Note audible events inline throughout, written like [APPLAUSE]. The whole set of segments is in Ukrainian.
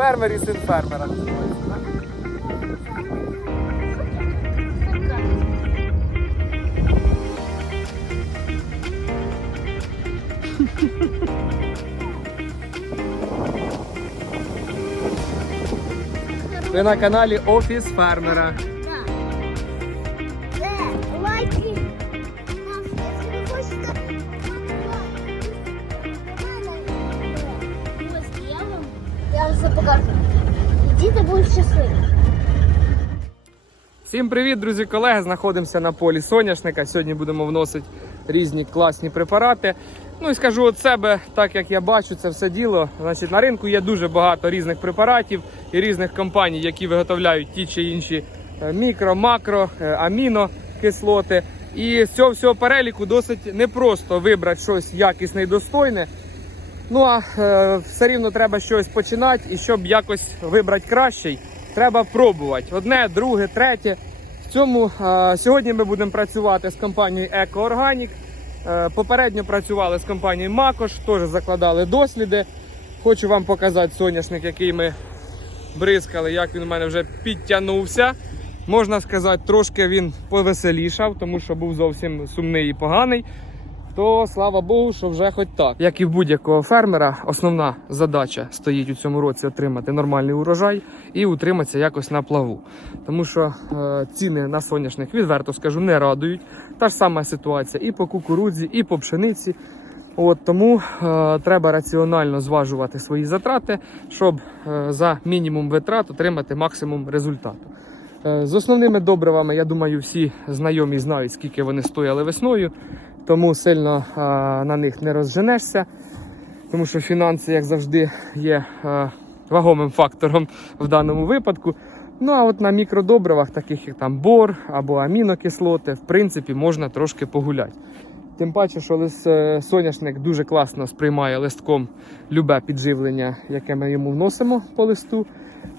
фермер і син фермера. Ви на каналі Офіс фермера. Все покажу. Діти будуть щасливі. Всім привіт, друзі, колеги! Знаходимося на полі соняшника. Сьогодні будемо вносити різні класні препарати. Ну і скажу від себе, так як я бачу це все діло. Значить, на ринку є дуже багато різних препаратів і різних компаній, які виготовляють ті чи інші е, мікро, макро, е, аміно кислоти. І з цього всього переліку досить непросто вибрати щось якісне і достойне. Ну а е, все рівно треба щось починати, і щоб якось вибрати кращий, треба пробувати. Одне, друге, третє. В цьому е, сьогодні ми будемо працювати з компанією Екоорганік. Е, попередньо працювали з компанією Макош, теж закладали досліди. Хочу вам показати соняшник, який ми бризкали, як він у мене вже підтягнувся. Можна сказати, трошки він повеселішав, тому що був зовсім сумний і поганий то слава Богу, що вже хоч так. Як і в будь-якого фермера, основна задача стоїть у цьому році отримати нормальний урожай і утриматися якось на плаву. Тому що е, ціни на соняшник, відверто скажу, не радують. Та ж сама ситуація і по кукурудзі, і по пшениці. От тому е, треба раціонально зважувати свої затрати, щоб е, за мінімум витрат отримати максимум результату. Е, З основними добривами, я думаю, всі знайомі знають, скільки вони стояли весною, тому сильно на них не розженешся, тому що фінанси, як завжди, є вагомим фактором в даному випадку. Ну а от на мікродобривах, таких як там бор або амінокислоти, в принципі, можна трошки погуляти. Тим паче, що лис, е, соняшник дуже класно сприймає листком любе підживлення, яке ми йому вносимо по листу.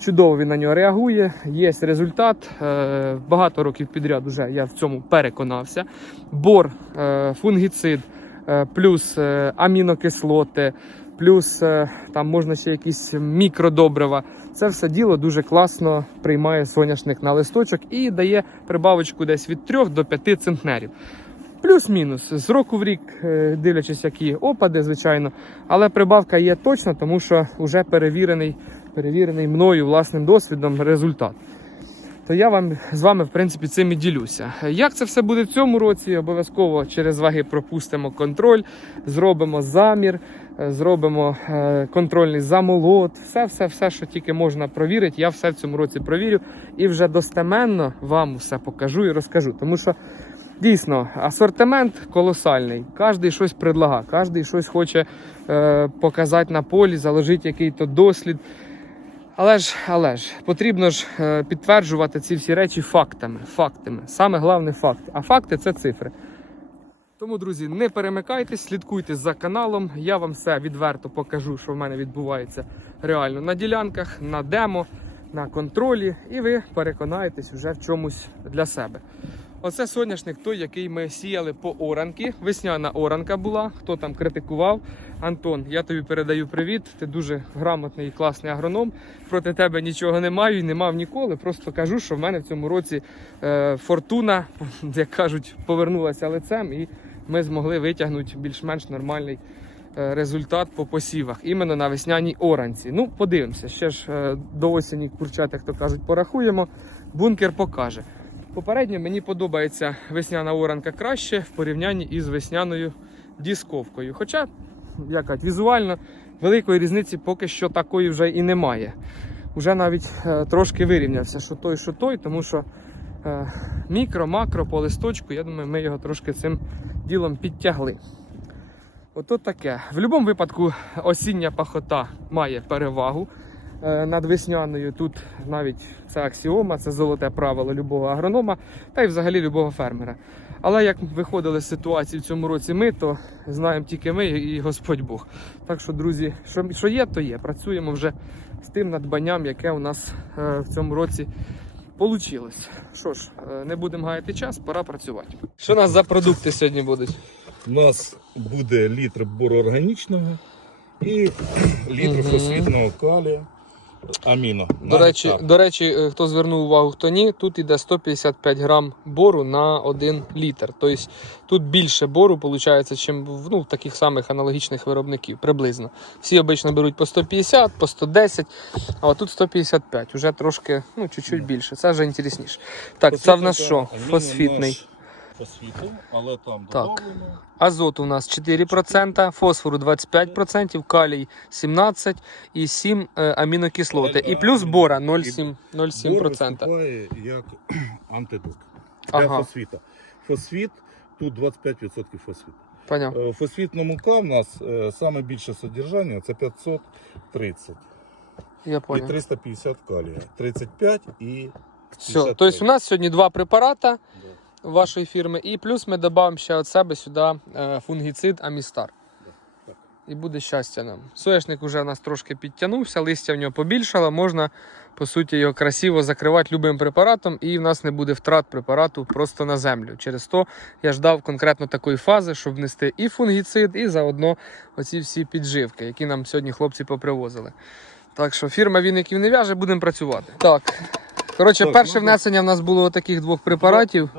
Чудово він на нього реагує. Є результат. Е, Багато років підряд вже я в цьому переконався. Бор, е, фунгіцид, е, плюс амінокислоти, плюс там можна ще якісь мікродобрива. Це все діло дуже класно приймає соняшник на листочок і дає прибавочку десь від 3 до 5 центнерів. Плюс-мінус з року в рік, дивлячись, які опади, звичайно, але прибавка є точно, тому що вже перевірений, перевірений мною власним досвідом результат. То я вам з вами, в принципі, цим і ділюся. Як це все буде в цьому році? Обов'язково через ваги пропустимо контроль, зробимо замір, е, зробимо е, контрольний замолот, все, все, все, що тільки можна провірити. Я все в цьому році провірю і вже достеменно вам все покажу і розкажу. Тому що Дійсно, асортимент колосальний. Кожен щось предлагає, кожен щось хоче е, показати на полі, заложити який-то дослід. Але ж, але ж, потрібно ж е, підтверджувати ці всі речі фактами. фактами. Саме головне факти. А факти це цифри. Тому, друзі, не перемикайтесь, слідкуйте за каналом. Я вам все відверто покажу, що в мене відбувається реально на ділянках, на демо, на контролі, і ви переконаєтесь вже в чомусь для себе. Оце соняшник той, який ми сіяли по оранки. Весняна оранка була. Хто там критикував? Антон, я тобі передаю привіт. Ти дуже грамотний і класний агроном. Проти тебе нічого не маю і не мав ніколи. Просто кажу, що в мене в цьому році е, фортуна, [LAUGHS] як кажуть, повернулася лицем, і ми змогли витягнути більш-менш нормальний е, результат по посівах, іменно на весняній оранці. Ну, подивимося. Ще ж е, до осені курчат, як то кажуть, порахуємо. Бункер покаже. Попередньо мені подобається весняна оранка краще в порівнянні із весняною дісковкою. Хоча, як кажуть, візуально великої різниці поки що такої вже і немає. Уже навіть е, трошки вирівнявся, що той, що той, тому що е, мікро, макро по листочку, я думаю, ми його трошки цим ділом підтягли. Ото таке. В будь-якому випадку осіння пахота має перевагу над весняною. Тут навіть це аксіома, це золоте правило любого агронома та й взагалі любого фермера. Але як виходили з ситуації в цьому році ми, то знаємо тільки ми і Господь Бог. Так що, друзі, що, що є, то є. Працюємо вже з тим надбанням, яке у нас е, в цьому році вийшло. Що ж, е, не будемо гаяти час, пора працювати. Що у нас за продукти сьогодні будуть? У нас буде літр бору органічного і літр фосфітного калія. Аміно. До речі, гектар. до речі, е, хто звернув увагу, хто ні, тут іде 155 грам бору на 1 літр. Тобто тут більше бору виходить, ніж в ну, в таких самих аналогічних виробників, приблизно. Всі обично беруть по 150, по 110, а тут 155, вже трошки, ну, чуть-чуть більше. Це вже інтересніше. Так, це в нас що? Фосфітний. Наш Фосфіту, але там Так. додавлено. Азот у нас 4%, фосфору 25%, калій 17% і 7 е, амінокислоти. І плюс бора 0,7%. Бор 0,7%. виступає як [CLEARS THROAT] антидот для Ага. фосфіта. Фосфіт, тут 25% фосфіту. Поняв. Е, В фосфітному К в нас е, саме більше содержання це 530 Я і 350 калія. 35 і Все, 55. тобто у нас сьогодні два препарата Да. Вашої фірми, і плюс ми додамо ще від себе сюди е, фунгіцид Амістар. І буде щастя нам. Соняшник вже у нас трошки підтягнувся, листя в нього побільшало, можна по суті його красиво закривати любим препаратом, і в нас не буде втрат препарату просто на землю. Через то я ждав конкретно такої фази, щоб внести і фунгіцид, і заодно оці всі підживки, які нам сьогодні хлопці попривозили. Так що фірма Вінників не в'яже, будемо працювати. Так. Коротше, перше ну, внесення в нас було таких двох препаратів.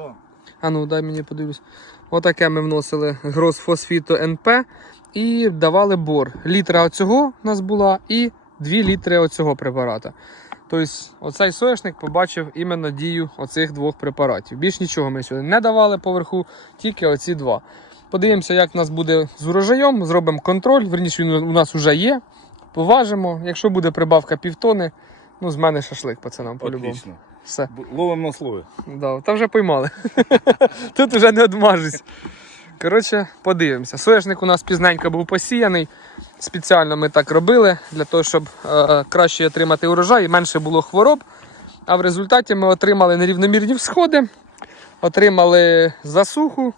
А ну, дай мені подивлюсь. Отаке ми вносили гроз фосфіту НП і давали бор. Літра оцього у нас була і 2 літри оцього препарата. Тобто, оцей соняшник побачив іменно дію оцих двох препаратів. Більш нічого ми сюди не давали поверху, тільки оці два. Подивимося, як у нас буде з урожаєм, зробимо контроль. Верніше, він у нас вже є. Поважимо. Якщо буде прибавка півтони, ну з мене шашлик, пацанам, по-любому. Все. Ловимо на слові. Да, та вже поймали. [LAUGHS] Тут вже не одмажусь. Коротше, подивимося. Соняшник у нас пізненько був посіяний. Спеціально ми так робили, для того, щоб е, краще отримати урожай і менше було хвороб. А в результаті ми отримали нерівномірні всходи, отримали засуху.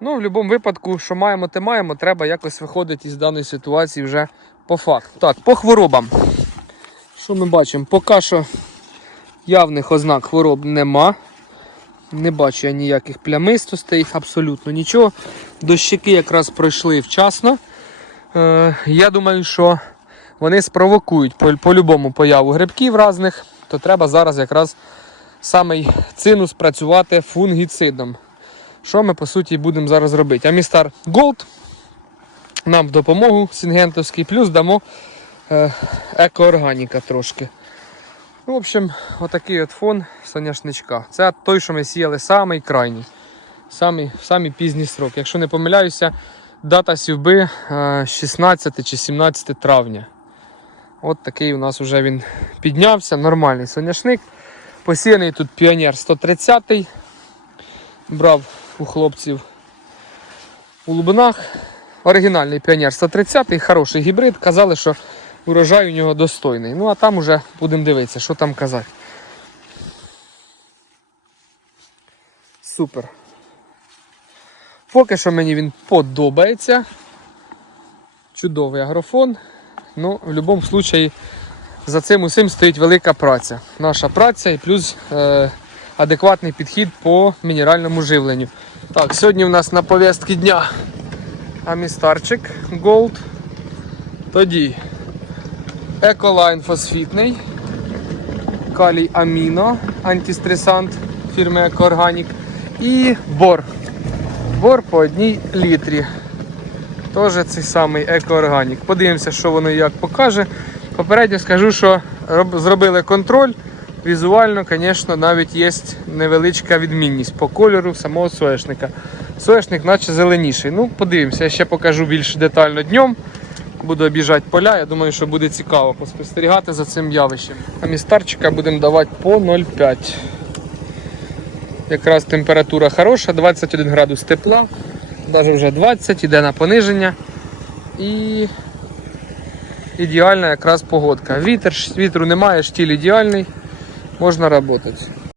Ну, в будь-якому випадку, що маємо, те маємо, треба якось виходити із даної ситуації вже по факту. Так, по хворобам. Що ми бачимо? Поки що явних ознак хвороб нема. Не бачу я ніяких плямистостей, абсолютно нічого. Дощики якраз пройшли вчасно. Е, я думаю, що вони спровокують по- по-любому появу грибків різних, то треба зараз якраз самий цинус працювати фунгіцидом. Що ми по суті будемо зараз робити? Амістар Голд нам в допомогу сінгентовський, плюс дамо е, екоорганіка трошки. Ну, в общем, отакий от фон соняшничка. Це той, що ми сіяли самий крайній, самий, самий пізній срок. Якщо не помиляюся, дата сівби е, 16 чи 17 травня. От такий у нас вже він піднявся, нормальний соняшник. Посіяний тут піонер 130 Брав у хлопців у Лубнах. Оригінальний піонер 130 хороший гібрид. Казали, що урожай у нього достойний. Ну а там уже будемо дивитися, що там казати. Супер. Поки що мені він подобається. Чудовий агрофон. Ну, в будь-якому випадку за цим усім стоїть велика праця. Наша праця і плюс е, адекватний підхід по мінеральному живленню. Так, сьогодні у нас на повістки дня Амістарчик Gold. Тоді Еколайн фосфітний, калій аміно, антистресант фірми Екоорганік і бор. Бор по одній літрі. Теж цей самий екоорганік. Подивимося, що воно як покаже. Попередньо скажу, що зробили контроль. Візуально, звісно, навіть є невеличка відмінність по кольору самого соняшника. Соняшник наче зеленіший. Ну, подивимося, я ще покажу більш детально днем. Буду об'їжджати поля. Я думаю, що буде цікаво поспостерігати за цим явищем. А містарчика будемо давати по 0,5. Якраз температура хороша, 21 градус тепла, навіть вже 20, іде на пониження. І ідеальна якраз погодка. Вітер, вітру немає, штіль ідеальний, можна працювати.